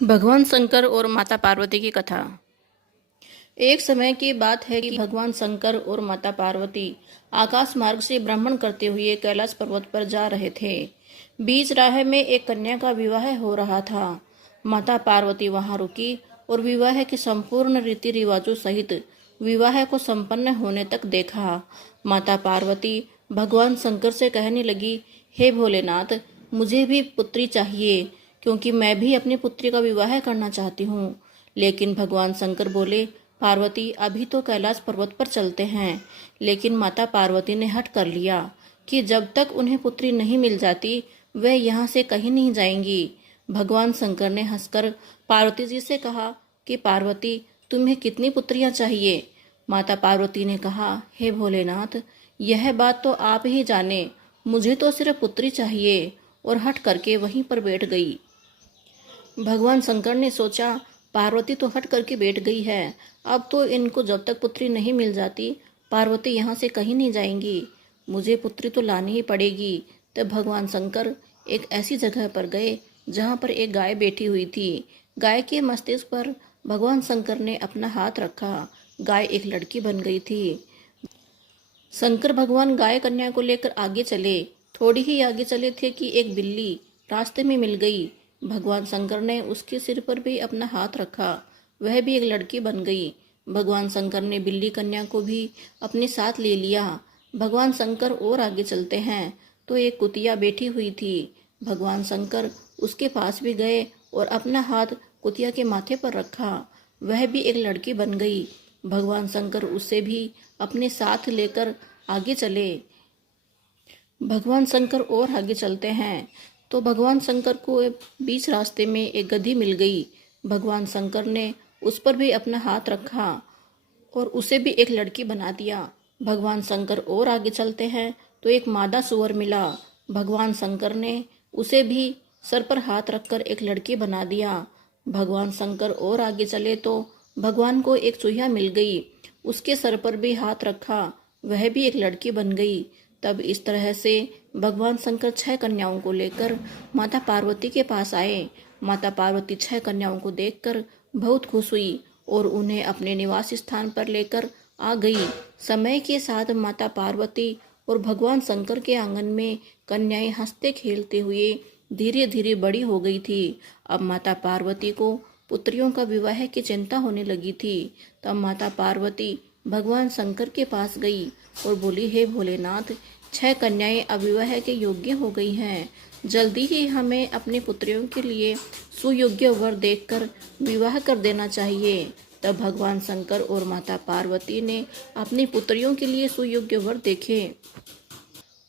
भगवान शंकर और माता पार्वती की कथा। एक समय की बात है कि भगवान शंकर और माता पार्वती आकाश मार्ग से भ्रमण करते हुए कैलाश पर्वत पर जा रहे थे। बीच राह में एक कन्या का विवाह हो रहा था। माता पार्वती वहां रुकी और विवाह के संपूर्ण रीति रिवाजों सहित विवाह को संपन्न होने तक देखा। माता पार्वती भगवान शंकर से कहने लगी, हे भोलेनाथ, मुझे भी पुत्री चाहिए, क्योंकि मैं भी अपनी पुत्री का विवाह करना चाहती हूँ। लेकिन भगवान शंकर बोले, पार्वती, अभी तो कैलाश पर्वत पर चलते हैं। लेकिन माता पार्वती ने हठ कर लिया कि जब तक उन्हें पुत्री नहीं मिल जाती वे यहाँ से कहीं नहीं जाएंगी। भगवान शंकर ने हंसकर पार्वती जी से कहा कि पार्वती, तुम्हें कितनी पुत्रियां चाहिए? माता पार्वती ने कहा, हे भोलेनाथ, यह बात तो आप ही जाने, मुझे तो सिर्फ पुत्री चाहिए, और हट करके वहीं पर बैठ गई। भगवान शंकर ने सोचा, पार्वती तो हट करके बैठ गई है, अब तो इनको जब तक पुत्री नहीं मिल जाती पार्वती यहाँ से कहीं नहीं जाएंगी, मुझे पुत्री तो लानी ही पड़ेगी। तब भगवान शंकर एक ऐसी जगह पर गए जहाँ पर एक गाय बैठी हुई थी। गाय के मस्तिष्क पर भगवान शंकर ने अपना हाथ रखा। गाय एक लड़की बन गई थी। शंकर भगवान गाय कन्या को लेकर आगे चले। थोड़ी ही आगे चले थे कि एक बिल्ली रास्ते में मिल गई। भगवान शंकर ने उसके सिर पर भी अपना हाथ रखा, वह भी एक लड़की बन गई। भगवान शंकर ने बिल्ली कन्या को भी अपने साथ ले लिया। भगवान शंकर और आगे चलते हैं तो एक कुतिया बैठी हुई थी। भगवान शंकर उसके पास भी गए और अपना हाथ कुतिया के माथे पर रखा, वह भी एक लड़की बन गई। भगवान शंकर उसे भी अपने साथ लेकर आगे चले। भगवान शंकर और आगे चलते हैं तो भगवान शंकर को बीच रास्ते में एक गधी मिल गई। भगवान शंकर ने उस पर भी अपना हाथ रखा और उसे भी एक लड़की बना दिया। भगवान शंकर और आगे चलते हैं तो एक मादा सूअर मिला। भगवान शंकर ने उसे भी सर पर हाथ रखकर एक लड़की बना दिया। भगवान शंकर और आगे चले तो भगवान को एक चूहिया मिल गई, उसके सर पर भी हाथ रखा, वह भी एक लड़की बन गई। तब इस तरह से भगवान शंकर 6 कन्याओं को लेकर माता पार्वती के पास आए। माता पार्वती 6 कन्याओं को देखकर बहुत खुश हुई और उन्हें अपने निवास स्थान पर लेकर आ गई। समय के साथ माता पार्वती और भगवान शंकर के आंगन में कन्याएं हंसते खेलते हुए धीरे धीरे बड़ी हो गई थी। अब माता पार्वती को पुत्रियों का विवाह की चिंता होने लगी थी। तब माता पार्वती भगवान शंकर के पास गई और बोली, हे भोलेनाथ, 6 कन्याएं अब विवाह के योग्य हो गई हैं, जल्दी ही हमें अपनी पुत्रियों के लिए सुयोग्य वर देखकर विवाह कर देना चाहिए। तब भगवान शंकर और माता पार्वती ने अपनी पुत्रियों के लिए सुयोग्य वर देखे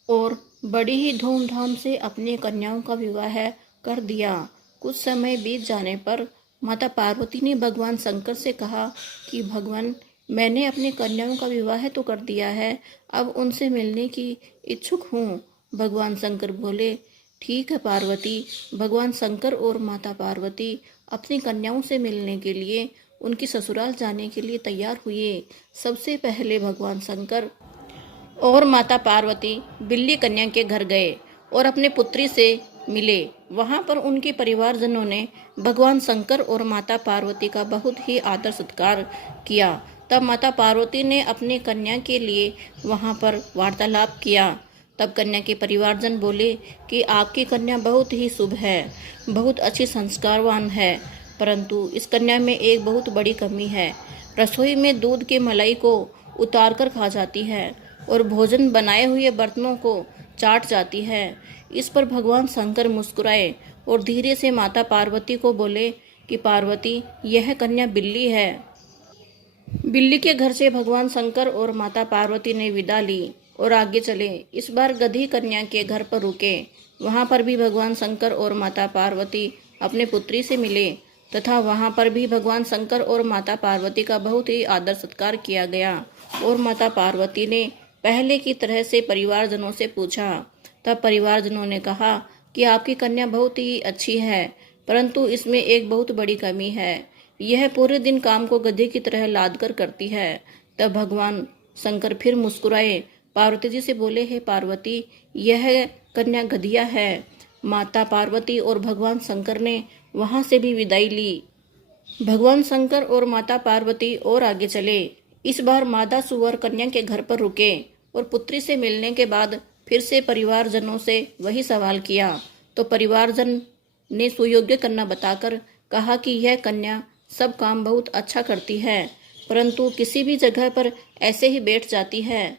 और बड़ी ही धूमधाम से अपनी कन्याओं का विवाह कर दिया। कुछ समय बीत जाने पर माता पार्वती ने भगवान शंकर से कहा कि भगवान, मैंने अपनी कन्याओं का विवाह तो कर दिया है, अब उनसे मिलने की इच्छुक हूँ। भगवान शंकर बोले, ठीक है पार्वती। भगवान शंकर और माता पार्वती अपनी कन्याओं से मिलने के लिए उनकी ससुराल जाने के लिए तैयार हुए। सबसे पहले भगवान शंकर और माता पार्वती बिल्ली कन्या के घर गए और अपने पुत्री से मिले। वहां पर उनके परिवारजनों ने भगवान शंकर और माता पार्वती का बहुत ही आदर सत्कार किया। तब माता पार्वती ने अपने कन्या के लिए वहां पर वार्तालाप किया। तब कन्या के परिवारजन बोले कि आपकी कन्या बहुत ही शुभ है, बहुत अच्छी संस्कारवान है, परंतु इस कन्या में एक बहुत बड़ी कमी है। रसोई में दूध के मलाई को उतार कर खा जाती है और भोजन बनाए हुए बर्तनों को चाट जाती है। इस पर भगवान शंकर मुस्कुराए और धीरे से माता पार्वती को बोले कि पार्वती, यह कन्या बिल्ली है। बिल्ली के घर से भगवान शंकर और माता पार्वती ने विदा ली और आगे चले। इस बार गधी कन्या के घर पर रुके। वहां पर भी भगवान शंकर और माता पार्वती अपने पुत्री से मिले तथा वहां पर भी भगवान शंकर और माता पार्वती का बहुत ही आदर सत्कार किया गया। और माता पार्वती ने पहले की तरह से परिवारजनों से पूछा। तब परिवारजनों ने कहा कि आपकी कन्या बहुत ही अच्छी है, परंतु इसमें एक बहुत बड़ी कमी है, यह पूरे दिन काम को गधे की तरह लाद कर करती है। तब भगवान शंकर फिर मुस्कुराए, पार्वती जी से बोले, हे पार्वती, यह कन्या गधिया है। माता पार्वती और भगवान शंकर ने वहां से भी विदाई ली। भगवान शंकर और माता पार्वती और आगे चले। इस बार मादा सुवर कन्या के घर पर रुके और पुत्री से मिलने के बाद फिर से परिवारजनों से वही सवाल किया तो परिवारजन ने सुयोग्य कन्या बताकर कहा कि यह कन्या सब काम बहुत अच्छा करती है, परंतु किसी भी जगह पर ऐसे ही बैठ जाती है,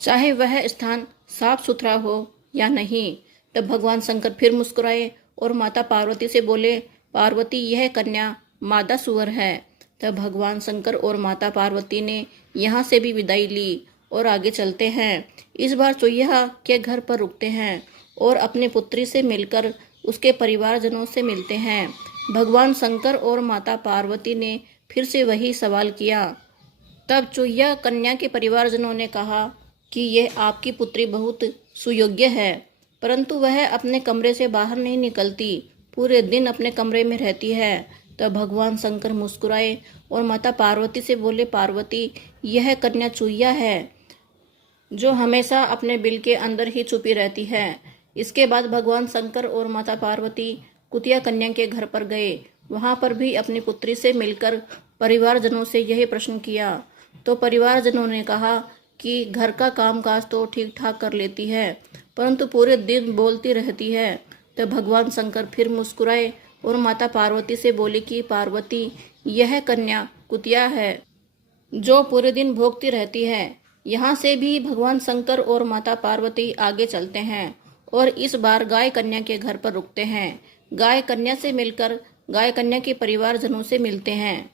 चाहे वह स्थान साफ सुथरा हो या नहीं। तब भगवान शंकर फिर मुस्कुराए और माता पार्वती से बोले, पार्वती यह कन्या मादा सुअर है। तब भगवान शंकर और माता पार्वती ने यहाँ से भी विदाई ली और आगे चलते हैं। इस बार चुईया के घर पर रुकते हैं और अपनी पुत्री से मिलकर उसके परिवारजनों से मिलते हैं। भगवान शंकर और माता पार्वती ने फिर से वही सवाल किया। तब चुईया कन्या के परिवारजनों ने कहा कि यह आपकी पुत्री बहुत सुयोग्य है, परंतु वह अपने कमरे से बाहर नहीं निकलती, पूरे दिन अपने कमरे में रहती है। तब भगवान शंकर मुस्कुराए और माता पार्वती से बोले, पार्वती यह कन्या चुईया है जो हमेशा अपने बिल के अंदर ही छुपी रहती है। इसके बाद भगवान शंकर और माता पार्वती कुतिया कन्या के घर पर गए। वहां पर भी अपनी पुत्री से मिलकर परिवारजनों से यही प्रश्न किया तो परिवारजनों ने कहा कि घर का कामकाज तो ठीक ठाक कर लेती है, परंतु पूरे दिन बोलती रहती है। तब भगवान शंकर फिर मुस्कुराए और माता पार्वती से बोले कि पार्वती यह कन्या कुतिया है जो पूरे दिन भोगती रहती है। यहाँ से भी भगवान शंकर और माता पार्वती आगे चलते हैं और इस बार गाय कन्या के घर पर रुकते हैं। गाय कन्या से मिलकर गाय कन्या के परिवारजनों से मिलते हैं।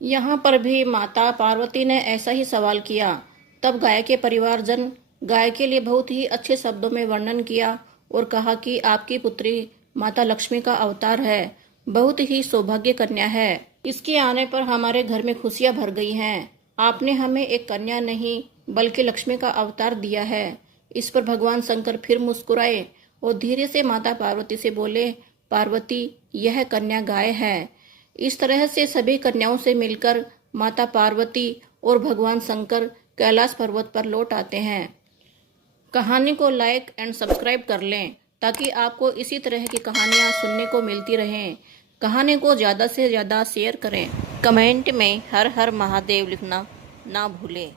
यहाँ पर भी माता पार्वती ने ऐसा ही सवाल किया। तब गाय के परिवारजन गाय के लिए बहुत ही अच्छे शब्दों में वर्णन किया और कहा कि आपकी पुत्री माता लक्ष्मी का अवतार है, बहुत ही सौभाग्य कन्या है। इसके आने पर हमारे घर में खुशियां भर गई हैं। आपने हमें एक कन्या नहीं बल्कि लक्ष्मी का अवतार दिया है। इस पर भगवान शंकर फिर मुस्कुराए और धीरे से माता पार्वती से बोले, पार्वती यह कन्या गाय है। इस तरह से सभी कन्याओं से मिलकर माता पार्वती और भगवान शंकर कैलाश पर्वत पर लौट आते हैं। कहानी को लाइक एंड सब्सक्राइब कर लें ताकि आपको इसी तरह की कहानियाँ सुनने को मिलती रहें। कहानी को ज़्यादा से ज़्यादा शेयर करें। कमेंट में हर हर महादेव लिखना ना भूलें।